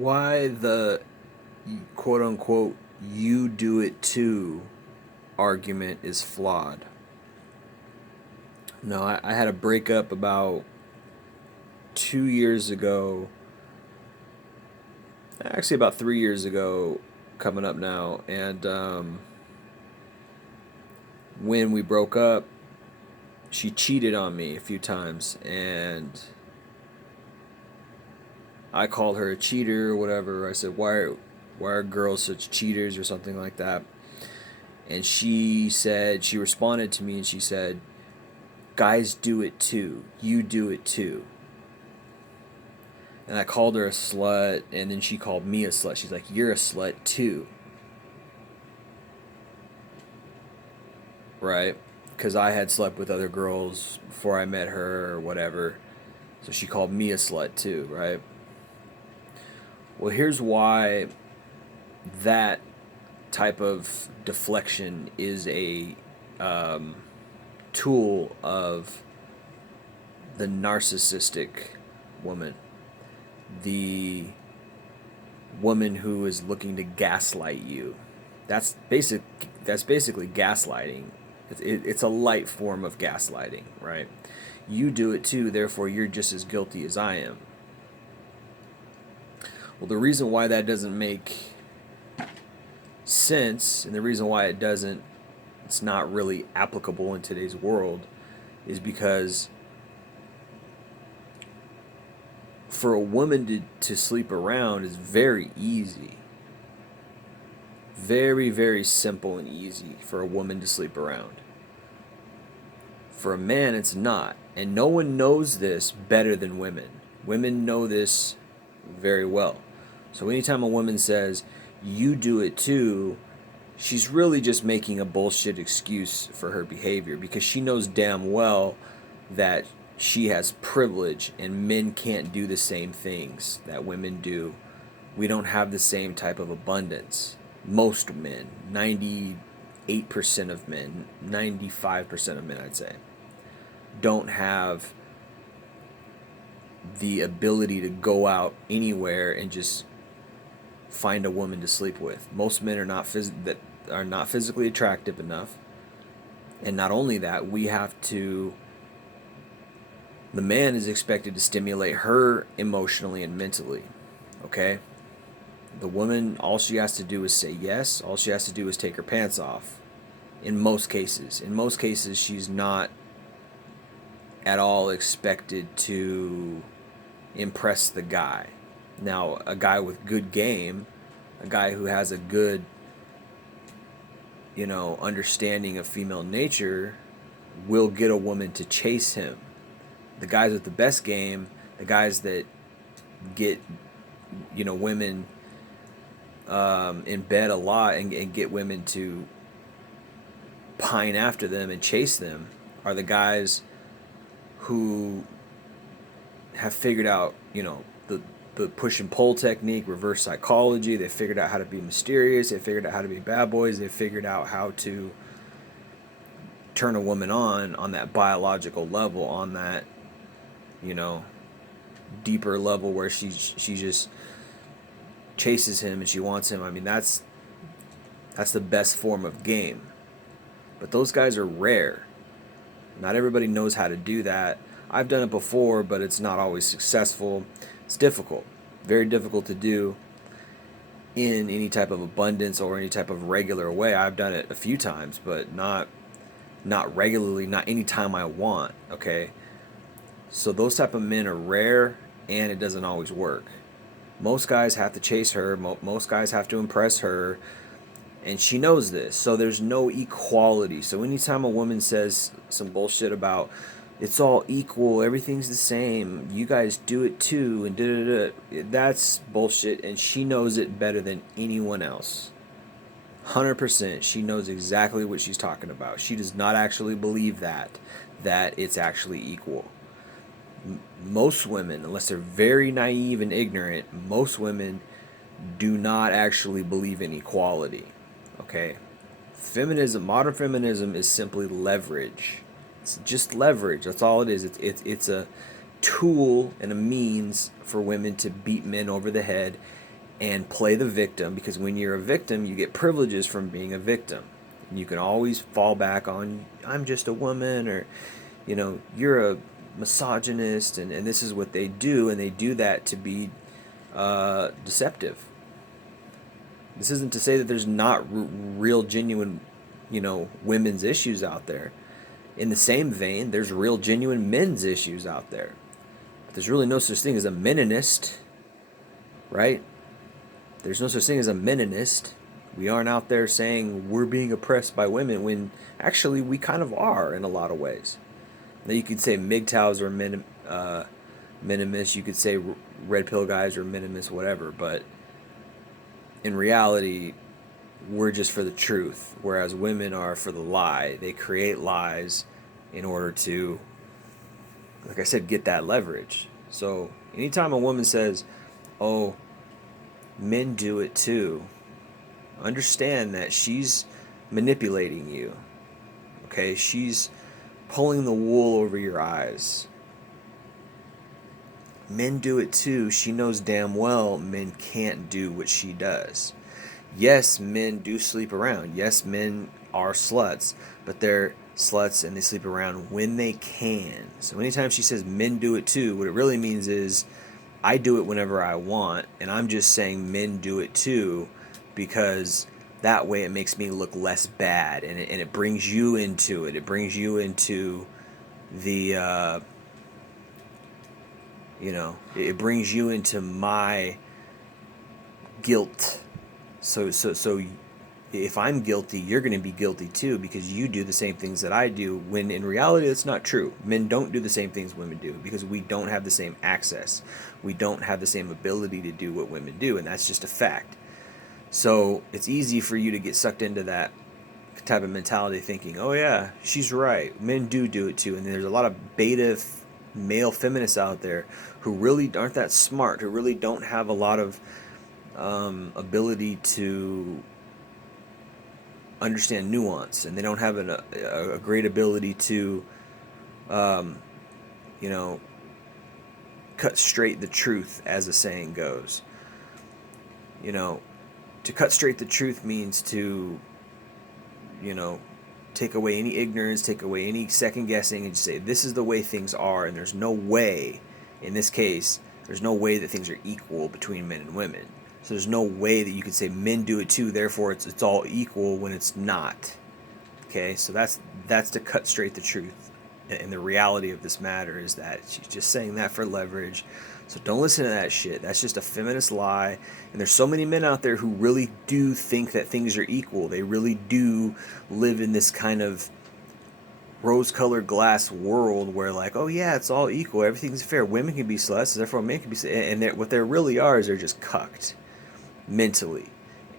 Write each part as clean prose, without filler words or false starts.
why the quote unquote you do it too argument is flawed. No, I had a breakup about 2 years ago, actually about 3 years ago, coming up now. And when we broke up, she cheated on me a few times. And I called her a cheater or whatever. I said, why are girls such cheaters or something like that? And she responded to me and she said, guys do it too. You do it too. And I called her a slut, and then she called me a slut. She's like, you're a slut too. Right? Because I had slept with other girls before I met her or whatever. So she called me a slut too, right? Well, here's why that type of deflection is a um, tool of the narcissistic woman, the woman who is looking to gaslight you. That's basic. That's basically gaslighting. It's a light form of gaslighting, right? You do it too, therefore you're just as guilty as I am. Well, the reason why that doesn't make sense, and the reason why it's not really applicable in today's world, is because for a woman to sleep around is very easy. Very, very simple and easy for a woman to sleep around. For a man, it's not. And no one knows this better than women. Women know this very well. So anytime a woman says, you do it too, she's really just making a bullshit excuse for her behavior, because she knows damn well that she has privilege and men can't do the same things that women do. We don't have the same type of abundance. Most men, 98% of men, 95% of men, I'd say, don't have the ability to go out anywhere and just find a woman to sleep with. Most men are not physically attractive enough. And not only that, the man is expected to stimulate her emotionally and mentally. Okay? The woman, all she has to do is say yes. All she has to do is take her pants off. In most cases. In most cases, she's not at all expected to impress the guy. Now, a guy with good game, a guy who has a good, understanding of female nature, will get a woman to chase him. The guys with the best game, the guys that get, women in bed a lot and get women to pine after them and chase them, are the guys who have figured out, the push and pull technique, reverse psychology. They figured out how to be mysterious. They figured out how to be bad boys. They figured out how to turn a woman on that biological level, on that, deeper level where she just chases him and she wants him. I mean, that's the best form of game. But those guys are rare. Not everybody knows how to do that. I've done it before, but it's not always successful. It's difficult, very difficult to do in any type of abundance or any type of regular way. I've done it a few times, but not regularly, not any time I want, okay? So those type of men are rare, and it doesn't always work. Most guys have to chase her. Most guys have to impress her, and she knows this. So there's no equality. So anytime a woman says some bullshit about it's all equal, everything's the same, you guys do it too, and da-da-da, that's bullshit, and she knows it better than anyone else. 100%. She knows exactly what she's talking about. She does not actually believe that it's actually equal. Most women, unless they're very naive and ignorant, most women do not actually believe in equality. Okay? Feminism, modern feminism, is simply leverage. It's just leverage. That's all it is. tool and a means for women to beat men over the head and play the victim, because when you're a victim, you get privileges from being a victim. And you can always fall back on, I'm just a woman, or, you're a misogynist, and this is what they do, and they do that to be deceptive. This isn't to say that there's not real, genuine, women's issues out there. In the same vein, there's real, genuine men's issues out there. But there's really no such thing as a meninist, right? There's no such thing as a meninist. We aren't out there saying we're being oppressed by women when actually we kind of are in a lot of ways. Now you could say MGTOWs are minimists. You could say red pill guys are minimists, whatever. But in reality, we're just for the truth, whereas women are for the lie. They create lies in order to, like I said, get that leverage. So anytime a woman says, oh, men do it too, understand that she's manipulating you. Okay? She's pulling the wool over your eyes. Men do it too. She knows damn well men can't do what she does. Yes, men do sleep around. Yes, men are sluts, but they're sluts and they sleep around when they can. So anytime she says men do it too, what it really means is I do it whenever I want, and I'm just saying men do it too because that way it makes me look less bad, and it brings you into it. It brings you into the, it brings you into my guilt. So if I'm guilty, you're going to be guilty too because you do the same things that I do, when in reality that's not true. Men don't do the same things women do because we don't have the same access. We don't have the same ability to do what women do, and that's just a fact. So it's easy for you to get sucked into that type of mentality thinking, oh yeah, she's right, men do it too. And there's a lot of beta male feminists out there who really aren't that smart, who really don't have a lot of ability to understand nuance, and they don't have a great ability to cut straight the truth, as the saying goes. To cut straight the truth means to take away any ignorance, take away any second guessing, and just say this is the way things are, and there's no way, in this case, there's no way that things are equal between men and women. So there's no way that you could say men do it too, therefore it's all equal when it's not. Okay, so that's to cut straight the truth. And the reality of this matter is that she's just saying that for leverage. So don't listen to that shit. That's just a feminist lie. And there's so many men out there who really do think that things are equal. They really do live in this kind of rose-colored glass world where, like, oh yeah, it's all equal, everything's fair, women can be sluts, therefore men can be, and what they really are is they're just cucked mentally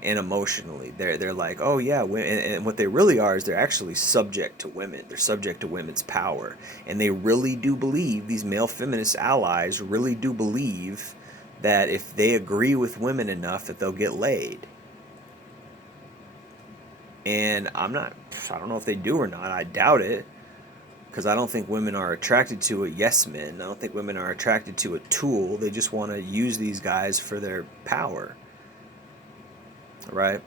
and emotionally. They're like, oh yeah, and what they really are is they're actually subject to women. They're subject to women's power, and they really do believe, these male feminist allies really do believe that if they agree with women enough that they'll get laid. And I don't know if they do or not. I doubt it, because I don't think women are attracted to a yes men. I don't think women are attracted to a tool. They just want to use these guys for their power. Right?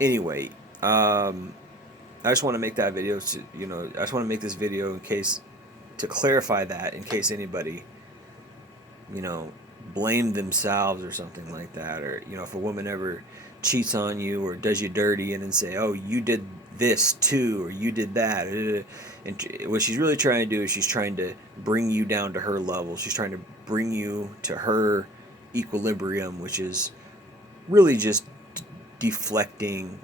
Anyway, I just want to make that video to, I just want to make this video to clarify that, in case anybody, blamed themselves or something like that, or, if a woman ever cheats on you or does you dirty and then say, oh, you did this too, or you did that. And what she's really trying to do is she's trying to bring you down to her level. She's trying to bring you to her equilibrium, which is really just deflecting,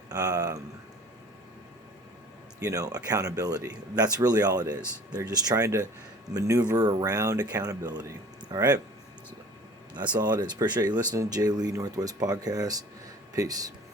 accountability. That's really all it is. They're just trying to maneuver around accountability. All right? So that's all it is. Appreciate you listening. Jay Lee, Northwest Podcast. Peace.